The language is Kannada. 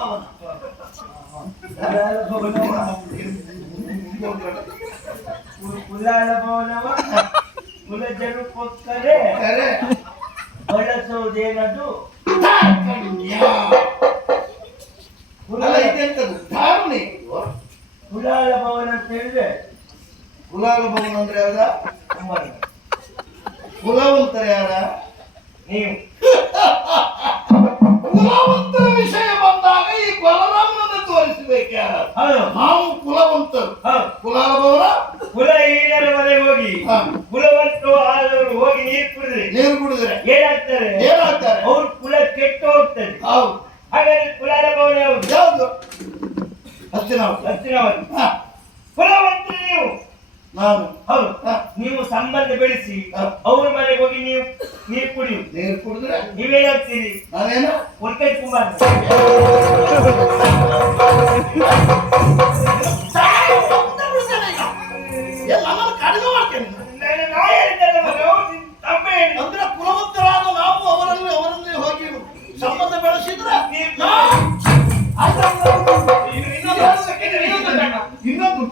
ಭವನ. ಕುಲಾಲ ಭವನವ ಕುಲಜನಕ್ಕೋಸ್ಕರ ಬಳಸುವುದೇನದು ಧಾರಣೆ. ಕುಲಾಲ ಭವನ ಅಂತ ಹೇಳಿದ್ರೆ ಕುಲಾಲ ಭವನ ಅಂದ್ರೆ ಯಾರ? ಕುಲವಂತರ ಯಾರ? ನೀವು. ಕುಲವಂತರ ವಿಷಯ ಬಂದಾಗ ಈ ಬಲರಾಮನನ್ನು ತೋರಿಸಬೇಕು. ನಾವು ಕುಲವಂತರು. ಕುಲಾಲ ಭವನ ಕುಲಹೀನರ ಮನೆ ಹೋಗಿ ಕುಲವಂತರು ಆದವರು ಹೋಗಿ ನೀರು ಕುಡಿದ್ರೆ ಏನಾಗ್ತಾರೆ? ಅವ್ರ ಕುಲ ಕೆಟ್ಟು ಹೋಗ್ತದೆ. ಹಾಗಾಗಿ ಕುಲಾಲ ಭವನ ಯಾವುದು? ಹಸ್ತಿನಾವತಿ. ಕುಲವಂತರು ನೀವು. ನಾನು. ಹೌದು. ನೀವು ಸಂಬಂಧ ಬೆಳೆಸಿ ಅವ್ರ ಮನೆಗೆ ಹೋಗಿ ನೀವು ನೀರು ಕುಡಿದ್ರೆ ನೀವೇನಾಗ್ತೀರಿ? ನಾವೇನ ಒಟ್ಟೆ ಕುಮಾರ್ ಕಡಿಮೆ ಮಾಡ್ತೇನೆ. ಅಂದ್ರೆ ಕುಲವಂತರಾದ ನಾವು ಅವರಲ್ಲಿ ಹೋಗಿ ಸಂಬಂಧ ಬೆಳೆಸಿದ್ರೆ ಇನ್ನೊಂದು